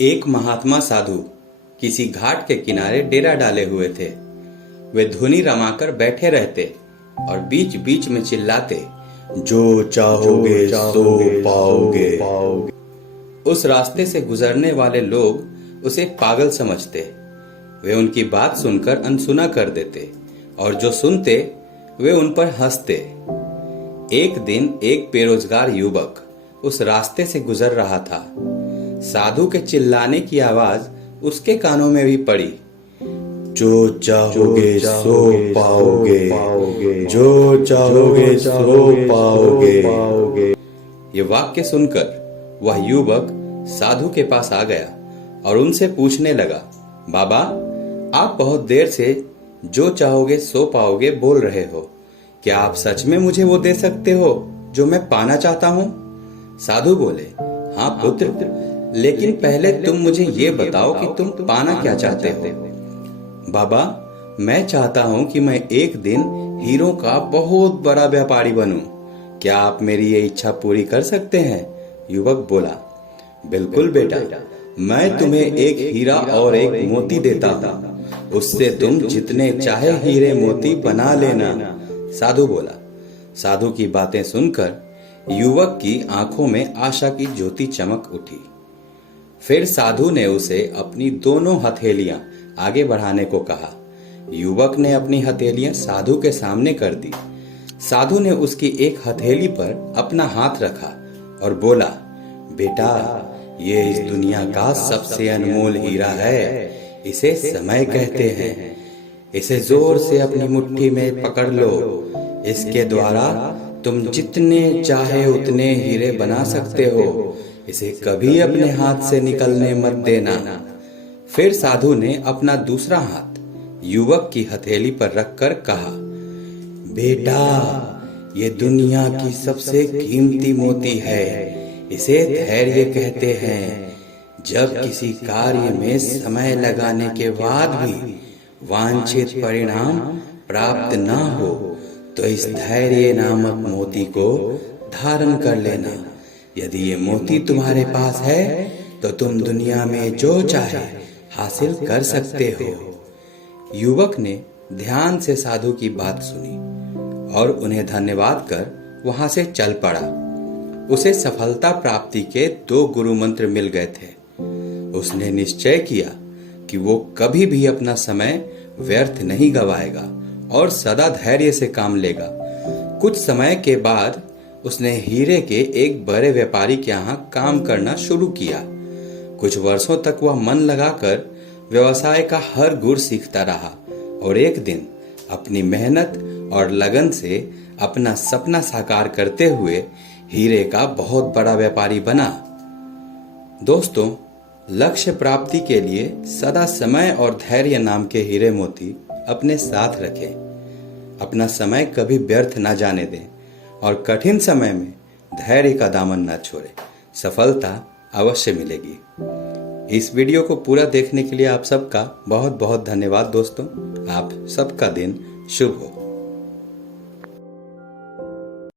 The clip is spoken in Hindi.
एक महात्मा साधु किसी घाट के किनारे डेरा डाले हुए थे। वे धुनी रमाकर बैठे रहते और बीच बीच में चिल्लाते, जो चाहोगे सो पाओगे। उस रास्ते से गुजरने वाले लोग उसे पागल समझते। वे उनकी बात सुनकर अनसुना कर देते और जो सुनते वे उन पर हंसते। एक दिन एक बेरोजगार युवक उस रास्ते से गुजर रहा था। साधु के चिल्लाने की आवाज उसके कानों में भी पड़ी। जो चाहोगे सो पाओगे, जो चाहोगे सो पाओगे। ये वाक्य सुनकर वह युवक साधु के पास आ गया और उनसे पूछने लगा, बाबा, आप बहुत देर से जो चाहोगे सो पाओगे बोल रहे हो। क्या आप सच में मुझे वो दे सकते हो जो मैं पाना चाहता हूँ? साधु बोले, हाँ पुत्र, लेकिन पहले तुम मुझे ये बताओ कि तुम पाना क्या चाहते हो। बाबा, मैं चाहता हूँ कि मैं एक दिन हीरों का बहुत बड़ा व्यापारी बनूं। क्या आप मेरी ये इच्छा पूरी कर सकते हैं? युवक बोला, बिल्कुल बेटा, मैं तुम्हें एक हीरा और एक मोती देता हूँ। उससे तुम जितने चाहे हीरे मोती बना लेना। साधु बोला। साधु की बातें सुनकर युवक की आंखों में आशा की ज्योति चमक उठी। फिर साधु ने उसे अपनी दोनों हथेलियां आगे बढ़ाने को कहा। युवक ने अपनी हथेलियां साधु के सामने कर दी। साधु ने उसकी एक हथेली पर अपना हाथ रखा और बोला, बेटा, ये इस दुनिया का सबसे अनमोल हीरा है। इसे समय कहते हैं। इसे जोर से अपनी मुट्ठी में पकड़ लो। इसके द्वारा तुम जितने चाहे उतने हीरे बना सकते हो। इसे कभी अपने हाथ से निकलने मत देना। फिर साधु ने अपना दूसरा हाथ युवक की हथेली पर रखकर कहा, बेटा, ये दुनिया की सबसे कीमती मोती है। इसे धैर्य कहते हैं। जब किसी कार्य में समय लगाने के बाद भी वांछित परिणाम प्राप्त न हो तो इस धैर्य नामक मोती को धारण कर लेना। यदि ये मोती तुम्हारे पास है तो तुम दुनिया में जो चाहे हासिल कर सकते हो। युवक ने ध्यान से साधु की बात सुनी और उन्हें धन्यवाद कर वहां से चल पड़ा। उसे सफलता प्राप्ति के 2 गुरु मंत्र मिल गए थे। उसने निश्चय किया कि वो कभी भी अपना समय व्यर्थ नहीं गवाएगा और सदा धैर्य से काम लेगा। कुछ समय के बाद उसने हीरे के एक बड़े व्यापारी के यहाँ काम करना शुरू किया। कुछ वर्षों तक वह मन लगाकर व्यवसाय का हर गुर सीखता रहा और एक दिन अपनी मेहनत और लगन से अपना सपना साकार करते हुए हीरे का बहुत बड़ा व्यापारी बना। दोस्तों, लक्ष्य प्राप्ति के लिए सदा समय और धैर्य नाम के हीरे मोती अपने साथ रखें। अपना समय कभी व्यर्थ न जाने दें और कठिन समय में धैर्य का दामन न छोड़ें। सफलता अवश्य मिलेगी। इस वीडियो को पूरा देखने के लिए आप सबका बहुत बहुत धन्यवाद दोस्तों। आप सबका दिन शुभ हो।